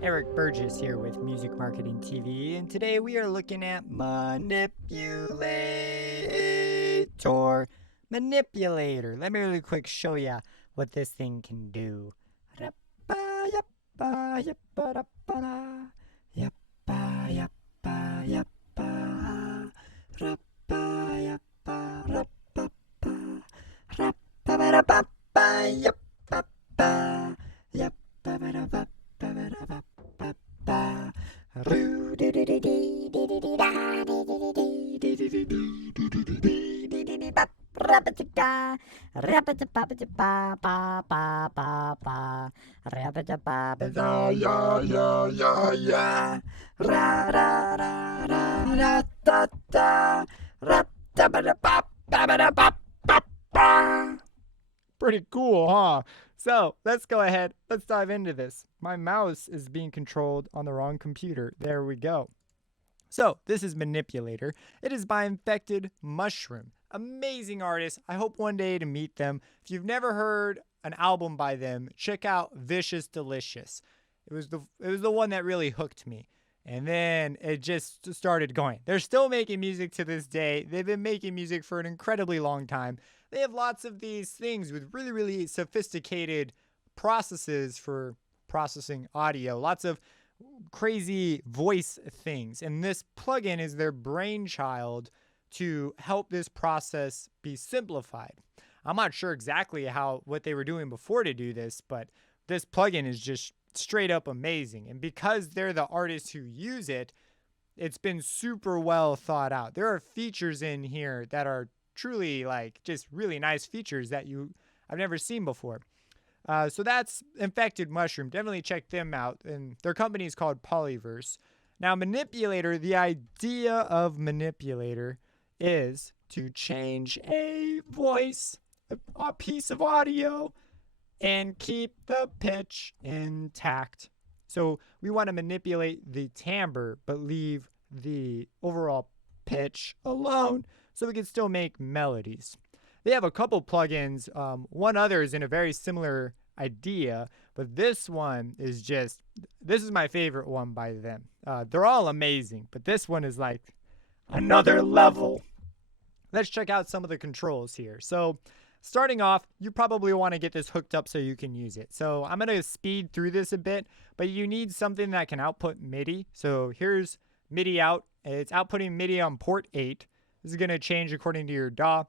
Eric Burgess here with Music Marketing TV, and today we are looking at Manipulator. Let me really quick show you what this thing can do. Pretty cool, huh? So let's go ahead. Let's dive into this. My mouse is being controlled on the wrong computer. There we go. So this is Manipulator. It is by Infected Mushroom. Amazing artist. I hope one day to meet them. If you've never heard an album by them, check out Vicious Delicious. It was the one that really hooked me. And then it just started going. They're still making music to this day. They've been making music for an incredibly long time. They have lots of these things with really, really sophisticated processes for processing audio. Lots of crazy voice things. And this plugin is their brainchild to help this process be simplified. I'm not sure exactly what they were doing before to do this, but this plugin is just straight up amazing. And because they're the artists who use it, it's been super well thought out. There are features in here that are truly like just really nice features that I've never seen before. So that's Infected Mushroom. Definitely check them out. And their company is called Polyverse. Now, Manipulator, the idea of Manipulator is to change a voice, a piece of audio, and keep the pitch intact. So we want to manipulate the timbre, but leave the overall pitch alone so we can still make melodies. They have a couple plugins. One other is in a very similar idea, but this one is this is my favorite one by them. They're all amazing, but this one is like another level. Let's check out some of the controls here. So starting off, you probably want to get this hooked up so you can use it. So I'm going to speed through this a bit, but you need something that can output MIDI. So here's MIDI out. It's outputting MIDI on port 8. This is going to change according to your DAW.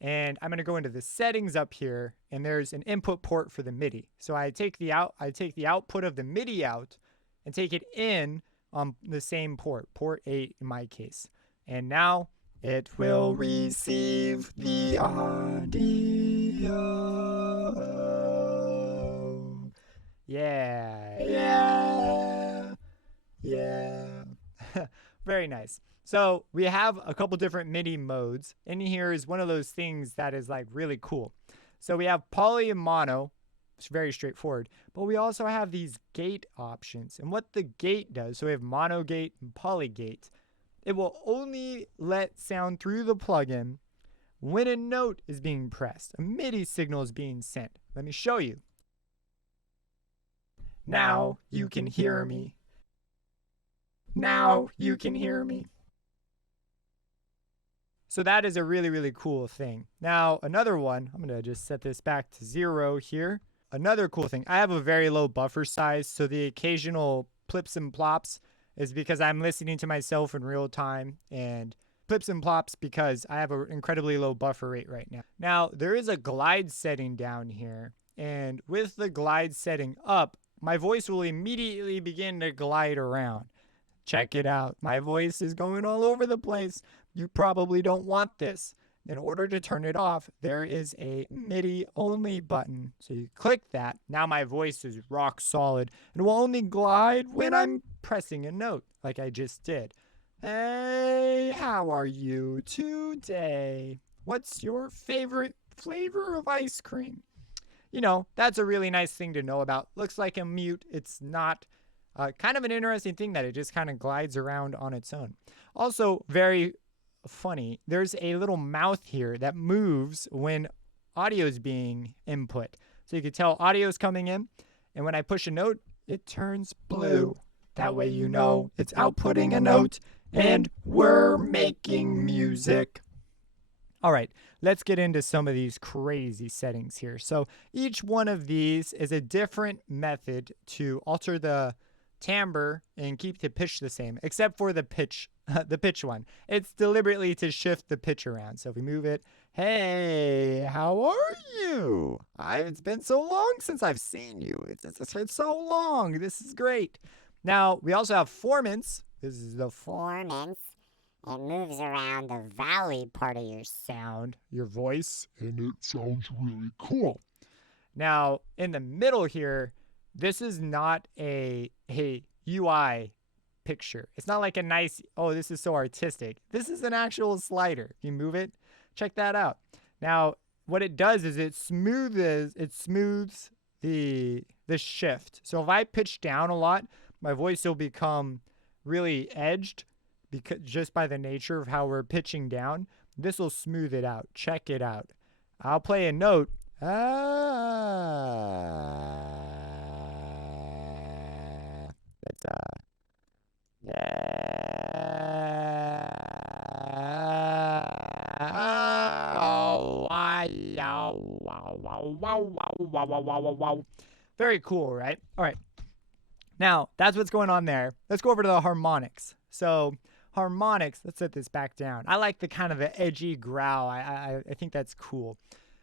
And I'm going to go into the settings up here, and there's an input port for the MIDI. So I take the output of the MIDI out and take it in on the same port 8 in my case. And now it will receive the audio. Yeah. Very nice. So we have a couple different MIDI modes. In here is one of those things that is like really cool. So we have poly and mono. It's very straightforward. But we also have these gate options. And what the gate does, so we have mono gate and poly gate. It will only let sound through the plugin when a note is being pressed. A MIDI signal is being sent. Let me show you. Now you can hear me. Now you can hear me. So that is a really, really cool thing. Now, another one, I'm going to just set this back to 0 here. Another cool thing, I have a very low buffer size, so the occasional plips and plops is because I'm listening to myself in real time, and plips and plops because I have an incredibly low buffer rate right now. Now, there is a glide setting down here, and with the glide setting up, my voice will immediately begin to glide around. Check it out. My voice is going all over the place. You probably don't want this. In order to turn it off, there is a MIDI only button. So you click that. Now my voice is rock solid and will only glide when I'm pressing a note like I just did. Hey, how are you today? What's your favorite flavor of ice cream? You know, that's a really nice thing to know about. Looks like a mute. It's not. Kind of an interesting thing that it just kind of glides around on its own. Also, very funny, there's a little mouth here that moves when audio is being input. So you can tell audio is coming in, and when I push a note, it turns blue. That way you know it's outputting a note, and we're making music. All right, let's get into some of these crazy settings here. So each one of these is a different method to alter the timbre and keep the pitch the same, except for the pitch one. It's deliberately to shift the pitch around. So if we move it, hey, how are you? It's been so long since I've seen you. It's so long. This is great. Now, we also have Formants. This is the Formants. It moves around the valley part of your sound, your voice, and it sounds really cool. Now, in the middle here, this is not a UI picture. It's not like a nice, oh, this is so artistic. This is an actual slider. If you move it, check that out. Now, what it does is it smooths the shift. So if I pitch down a lot, my voice will become really edged because just by the nature of how we're pitching down. This will smooth it out. Check it out. I'll play a note. Very cool, right? All right. Now, that's what's going on there. Let's go over to the harmonics. So, harmonics, let's set this back down. I like the kind of the edgy growl. I think that's cool.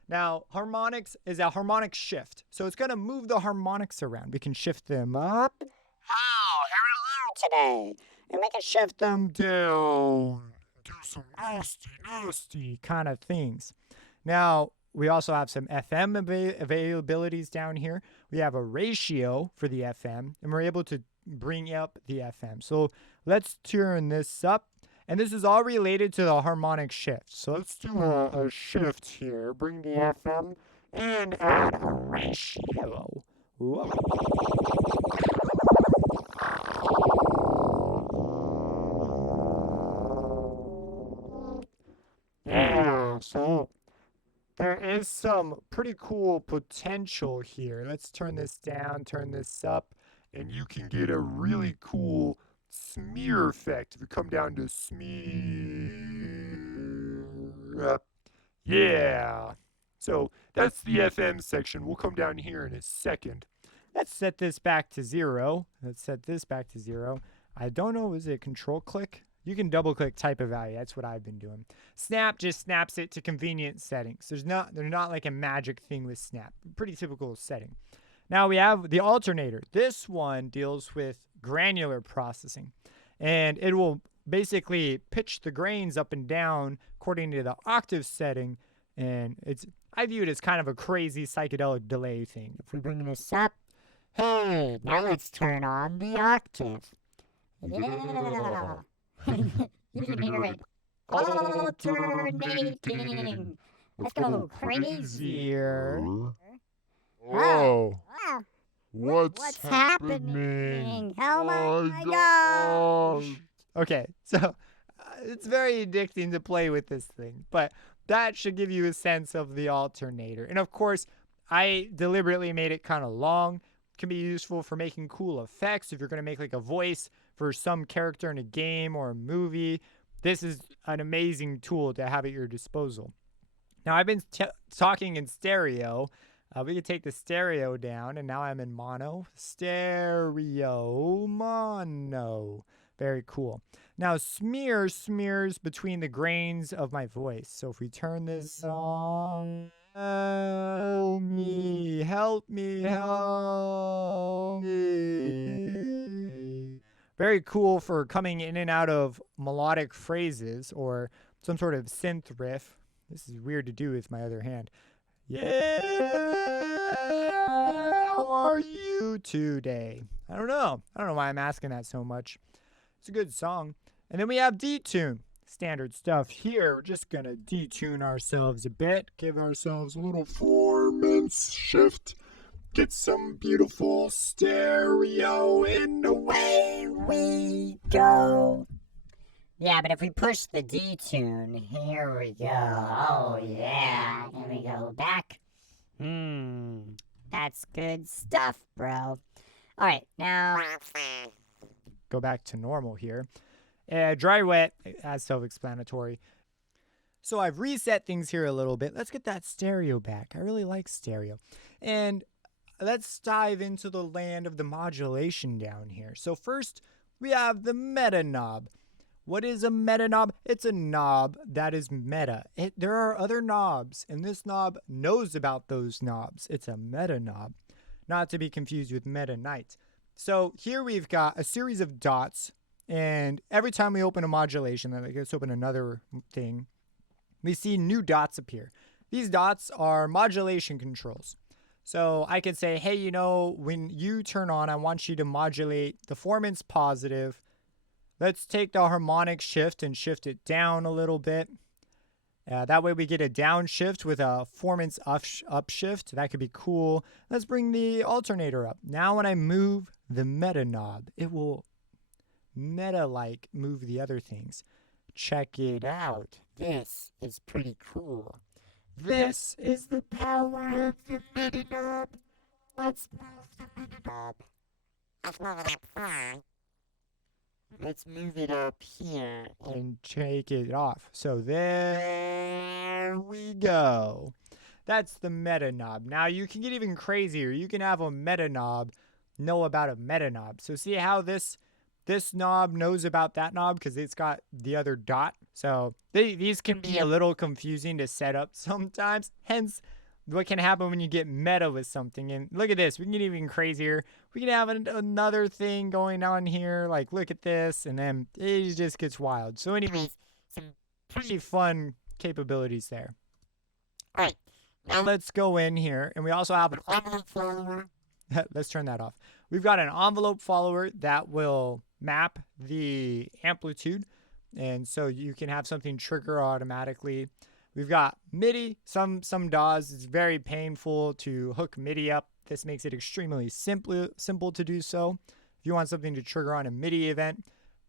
Now, harmonics is a harmonic shift. So it's going to move the harmonics around. We can shift them up. Oh, hello today. And we can shift them down. Do some nasty kind of things. Now, we also have some FM availabilities down here. We have a ratio for the FM, and we're able to bring up the FM. So let's turn this up. And this is all related to the harmonic shift. So let's do a shift here. Bring the FM and add a ratio. Whoa. Yeah, so there is some pretty cool potential here. Let's turn this down, turn this up, and you can get a really cool smear effect. If you come down to smear up, yeah. So that's the FM section. We'll come down here in a second. Let's set this back to 0. Let's set this back to 0. I don't know, is it control click? You can double click type of value. That's what I've been doing. Snap just snaps it to convenient settings. They're not like a magic thing with Snap. Pretty typical setting. Now we have the alternator. This one deals with granular processing, and it will basically pitch the grains up and down according to the octave setting. And I view it as kind of a crazy psychedelic delay thing. If we bring this up, hey, now let's turn on the octave. Yeah. You can hear it alternating. Let's go crazier. Whoa. What's happening? Oh my gosh. Okay, so it's very addicting to play with this thing, but that should give you a sense of the alternator. And of course, I deliberately made it kind of long. It can be useful for making cool effects. If you're going to make like a voice for some character in a game or a movie, this is an amazing tool to have at your disposal. Now, I've been talking in stereo. We could take the stereo down, and now I'm in mono. Stereo, mono. Very cool. Now, smears between the grains of my voice. So if we turn this on, help me. Very cool for coming in and out of melodic phrases or some sort of synth riff. This is weird to do with my other hand. Yeah, how are you today? I don't know why I'm asking that so much. It's a good song. And then we have detune. Standard stuff here. We're just going to detune ourselves a bit. Give ourselves a little Formants shift. Get some beautiful stereo, and away we go. Yeah, but if we push the D tune, here we go. Oh, yeah. Here we go. Back. That's good stuff, bro. All right, now. Go back to normal here. Dry wet, as self-explanatory. So I've reset things here a little bit. Let's get that stereo back. I really like stereo. And let's dive into the land of the modulation down here. So first, we have the meta knob. What is a meta knob? It's a knob that is meta. There are other knobs, and this knob knows about those knobs. It's a meta knob, not to be confused with Meta Knight. So here we've got a series of dots, and every time we open a modulation, let's open another thing, we see new dots appear. These dots are modulation controls. So I could say, hey, you know, when you turn on, I want you to modulate the Formants positive. Let's take the harmonic shift and shift it down a little bit. That way we get a downshift with a Formants upshift. That could be cool. Let's bring the alternator up. Now when I move the meta knob, it will meta-like move the other things. Check it out. This is pretty cool. This is the power of the MIDI knob. Let's move the MIDI knob. Let's move it up here. Let's move it up here. And take it off. So there we go. That's the meta knob. Now you can get even crazier. You can have a meta knob know about a meta knob. So see how this knob knows about that knob because it's got the other dot. So these can be a little confusing to set up sometimes. Hence, what can happen when you get meta with something. And look at this. We can get even crazier. We can have another thing going on here. Like, look at this. And then it just gets wild. So anyways, some pretty fun capabilities there. All right. Now let's go in here. And we also have an envelope follower. Let's turn that off. We've got an envelope follower that will map the amplitude. And so you can have something trigger automatically. We've got MIDI. Some DAWs, it's very painful to hook MIDI up. This makes it extremely simple to do so. If you want something to trigger on a MIDI event,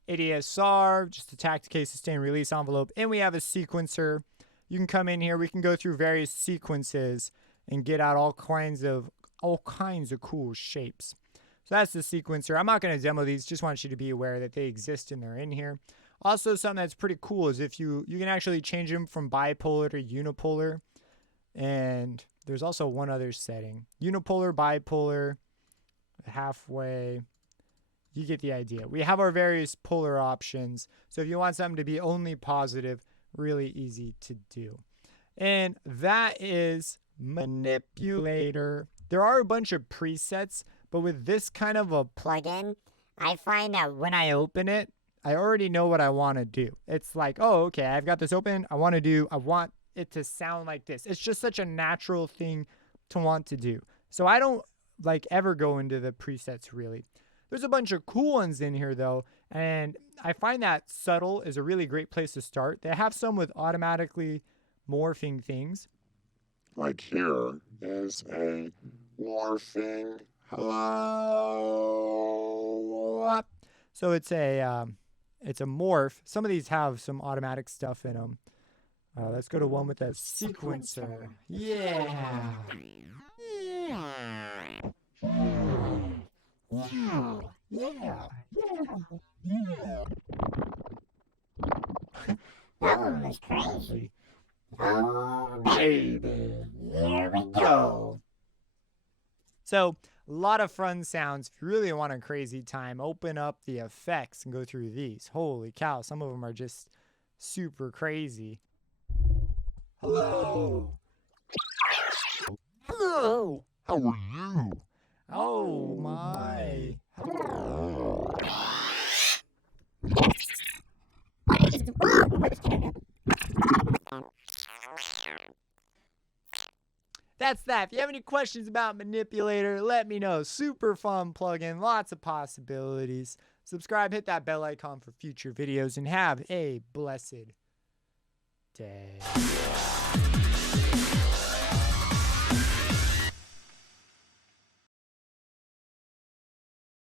ADSR, just a takt decay sustain release envelope, and we have a sequencer. You can come in here. We can go through various sequences and get out all kinds of cool shapes. So that's the sequencer. I'm not going to demo these. Just want you to be aware that they exist and they're in here. Also, something that's pretty cool is if you can actually change them from bipolar to unipolar. And there's also one other setting. Unipolar, bipolar, halfway. You get the idea. We have our various polar options. So if you want something to be only positive, really easy to do. And that is Manipulator. There are a bunch of presets, but with this kind of a plugin, I find that when I open it, I already know what I want to do. It's like, oh, okay, I've got this open. I want it to sound like this. It's just such a natural thing to want to do. So I don't ever go into the presets really. There's a bunch of cool ones in here though. And I find that subtle is a really great place to start. They have some with automatically morphing things. Like here is a morphing hello. So it's a morph. Some of these have some automatic stuff in them. Let's go to one with a sequencer. Yeah. That one was crazy. Oh, baby. Here we go. So, a lot of fun sounds. If you really want a crazy time, open up the effects and go through these. Holy cow, some of them are just super crazy. Hello. Hello. How are you? Oh my. Hello. That's that. If you have any questions about Manipulator, let me know. Super fun plugin, lots of possibilities. Subscribe, hit that bell icon for future videos, and have a blessed day.